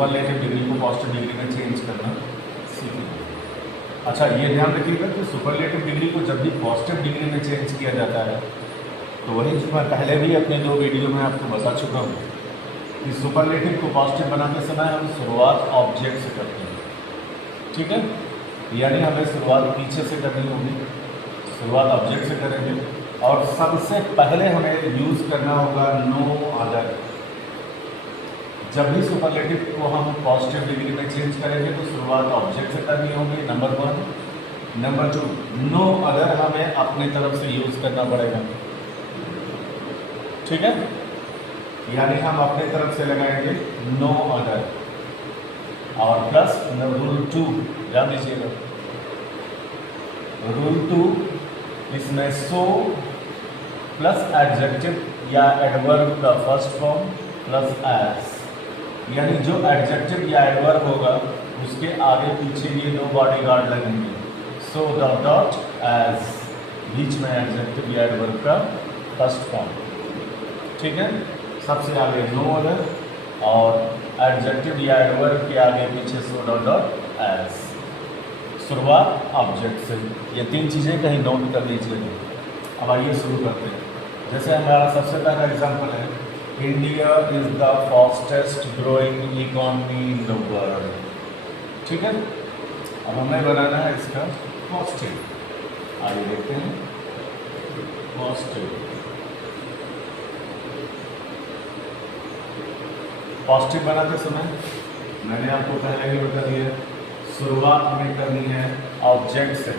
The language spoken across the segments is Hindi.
सुपरलेटिव डिग्री को पॉजिटिव डिग्री में चेंज करना सीखेंगे। अच्छा, ये ध्यान रखिएगा कि सुपरलेटिव डिग्री को जब भी पॉजिटिव डिग्री में चेंज किया जाता है तो वही जो मैं पहले भी अपने 2 वीडियो में आपको बता चुका हूँ कि सुपरलेटिव को पॉजिटिव बनाते समय हम शुरुआत ऑब्जेक्ट से करते हैं, ठीक है। यानी हमें शुरुआत पीछे से करनी होगी, शुरुआत ऑब्जेक्ट से करेंगे और सबसे पहले हमें यूज़ करना होगा नो अदर। जब भी सुपरलेटिव को हम पॉजिटिव डिग्री में चेंज करेंगे तो शुरुआत ऑब्जेक्ट से करनी होगी, नंबर 1। नंबर 2, नो अदर हमें अपने तरफ से यूज़ करना पड़ेगा, ठीक है। यानी हम अपने तरफ से लगाएंगे नो अदर और प्लस रूल 2 ध्यान दीजिएगा। रूल 2 इसमें सो प्लस एडजेक्टिव या एडवर्ब का फर्स्ट फॉर्म प्लस एज, यानी जो एडजेक्टिव या एडवर्ब होगा उसके आगे पीछे ये 2 बॉडीगार्ड लगेंगे। सो डॉट एज, बीच में एडजेक्टिव या एडवर्ब का फर्स्ट फॉर्म, ठीक है। सबसे आगे नो अदर और एडजेक्टिव या एडवर्ब के आगे पीछे सो डॉट एज, शुरुआत ऑब्जेक्ट से। ये 3 चीज़ें कहीं नोट कर लीजिएगा। अब आइए शुरू करते हैं। जैसे हमारा सबसे पहला एग्जांपल है, India is the fastest growing economy in the world, ठीक है। अब हमें बनाना है इसका पॉजिटिव। आइए देखते हैं पॉजिटिव बनाते समय मैंने आपको पहले भी बता दिया, शुरुआत हमें करनी है ऑब्जेक्ट से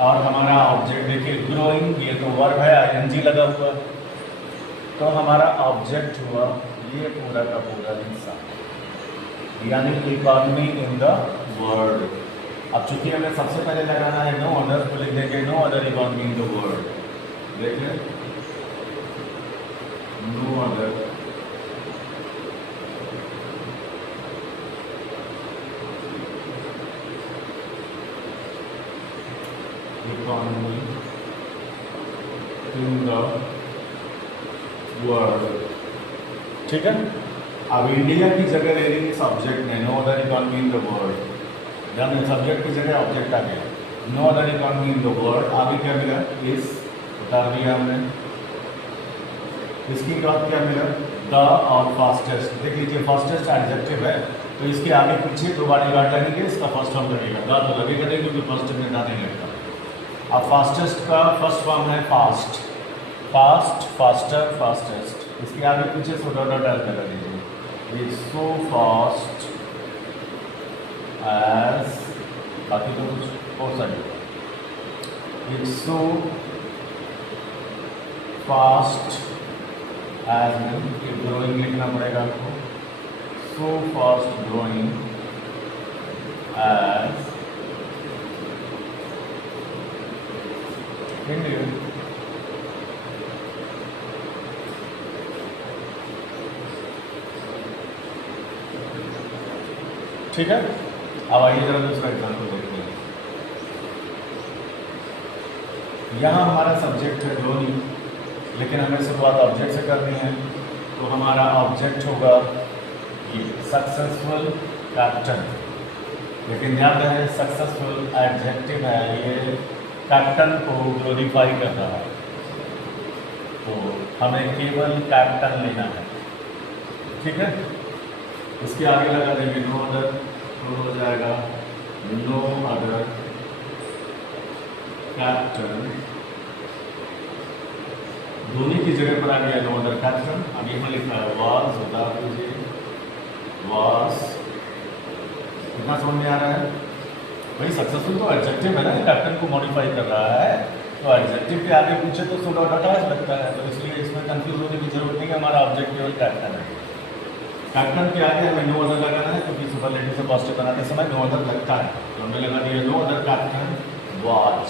और हमारा ऑब्जेक्ट देखिए ग्रोइंग, ये तो वर्ब है, आईएनजी लगा हुआ, तो हमारा ऑब्जेक्ट हुआ ये पूरा का पूरा इंसान, यानी इकॉनमी इन द वर्ल्ड। अब चूंकि हमें सबसे पहले लगाना है नो अदर, तो लिख देंगे no other economy in the world. देखिए no other economy in the world, ठीक है। अब इंडिया की जगह ले ली इस ऑब्जेक्ट ने, no other economy in the world, जब इस सब्जेक्ट की जगह ऑब्जेक्ट आ गया, no other economy in the world. आगे क्या मिला, इस बता दिया हमने, इसकी बात क्या मिला, द और फास्टेस्ट। देख लीजिए फास्टेस्ट एडजेक्टिव है तो इसके आगे पीछे 2 बॉडीगार्ड लगेंगे, इसका फर्स्ट फॉर्म लगेगा, द तो लगेगा नहीं क्योंकि फर्स्ट में द नहीं लगता। अब फास्टेस्ट का फर्स्ट फॉर्म है फास्ट, फास्ट, फास्टर, फास्टेस्ट, इसके आगे पीछे सो डॉट डॉट लगा दीजिए, इज सो फास्ट एज, बाकी तो कुछ हो सकता, is so fast as, growing लिखना पड़ेगा आपको, so fast growing as India. ठीक है। अब आइए जरा दूसरा एग्जाम्पल देखते हैं। यहाँ हमारा सब्जेक्ट है धोनी, लेकिन हमें शुरुआत ऑब्जेक्ट से करनी है, तो हमारा ऑब्जेक्ट होगा ये सक्सेसफुल कैप्टन। लेकिन ध्यान रहे सक्सेसफुल एडजेक्टिव है, ये कैप्टन को ग्लोरीफाई कर रहा है, तो हमें केवल कैप्टन लेना है, ठीक है। इसके आगे लगा देंगे नो अदर, तो हो जाएगा नो अदर कैप्टन, धोनी की जगह पर आ गया नो अदर कैप्टन। अब यहाँ लिखा है वाज, बता दीजिए वाज, कितना समझ में आ रहा है भाई। सक्सेसफुल तो एडजेक्टिव है ना, कैप्टन को मॉडिफाई कर रहा है, तो एडजेक्टिव के आगे पूछे तो सो डॉट डॉट लगता है, तो इसलिए इसमें कंफ्यूज होने की जरूरत नहीं है, हमारा ऑब्जेक्ट केवल कैप्टन है। कैप्टन के आगे हमें नो अदर लगाना है क्योंकि सुपरलेटिव से पॉजिटिव बनाते समय नो अदर लगता है, तो हमने लगा दिया नो अदर कैप्टन वॉच।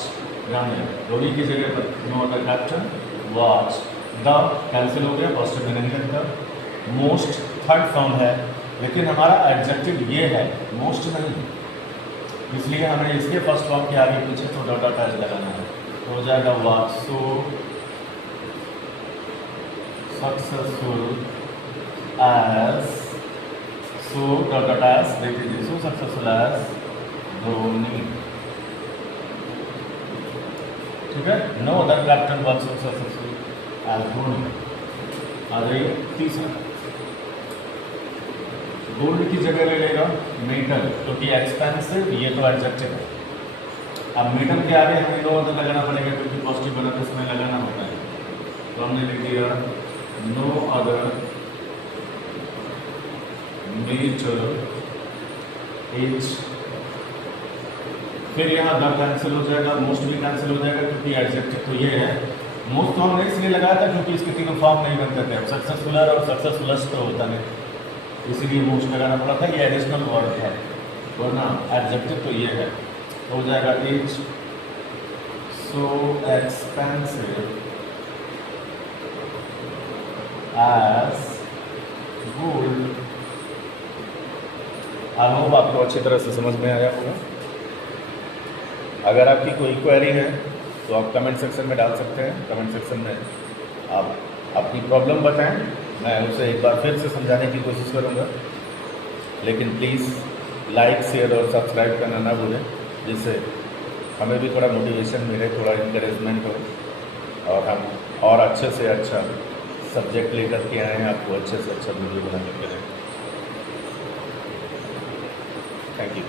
ध्यान दें धोनी की जगह पर no other captain watch. The cancel हो गया, पॉजिटिव में नहीं लगता। मोस्ट थर्ड फॉर्म है, लेकिन हमारा एडजेक्टिव ये है, मोस्ट नहीं, इसलिए हमें इसके फर्स्ट फॉर्म के आगे पीछे तो डॉट डॉट एज लगाना है, तो हो जाएगा was so successful as So dot as that is so successful as Dhoni. ठीक है, नो अदर कैप्टन was so successful as Dhoni. आ जाइए तीसरा, गोल्ड की जगह ले लेगा मेटल, क्योंकि एक्सपेंसिव ये तो एडजेक्टिव है। अब मेटल के आगे हमें नो अदर लगाना पड़ेगा, क्योंकि पॉजिटिव बना तो इसमें लगाना होता है। तो हमने लिख दिया नो अदर मेटल इज, फिर यहाँ द कैंसिल हो जाएगा, मोस्ट भी कैंसिल हो जाएगा, क्योंकि एडजेक्टिव तो ये है। मोस्ट तो हमने इसलिए लगाया था क्योंकि इसके तीनों फॉर्म नहीं बनते थे। अब सक्सेसफुलर और सक्सेसफुलेस्ट तो होता नहीं, इसीलिए मोस्ट लगाना पड़ा था। ये एडिशनल वर्ड है, वरना एडजेक्टिव तो ये है। हो जाएगा is so expensive as gold. I hope आपको अच्छी तरह से समझ में आया होगा। अगर आपकी कोई क्वेरी है तो आप कमेंट सेक्शन में डाल सकते हैं। कमेंट सेक्शन में आप अपनी प्रॉब्लम बताएं, मैं उसे एक बार फिर से समझाने की कोशिश करूंगा। लेकिन प्लीज़ लाइक, शेयर और सब्सक्राइब करना ना भूलें, जिससे हमें भी थोड़ा मोटिवेशन मिले, थोड़ा इंकरेजमेंट हो और हम और अच्छे से अच्छा सब्जेक्ट लेकर के आए हैं, आपको अच्छे से अच्छा वीडियो बना के दें। Thank you.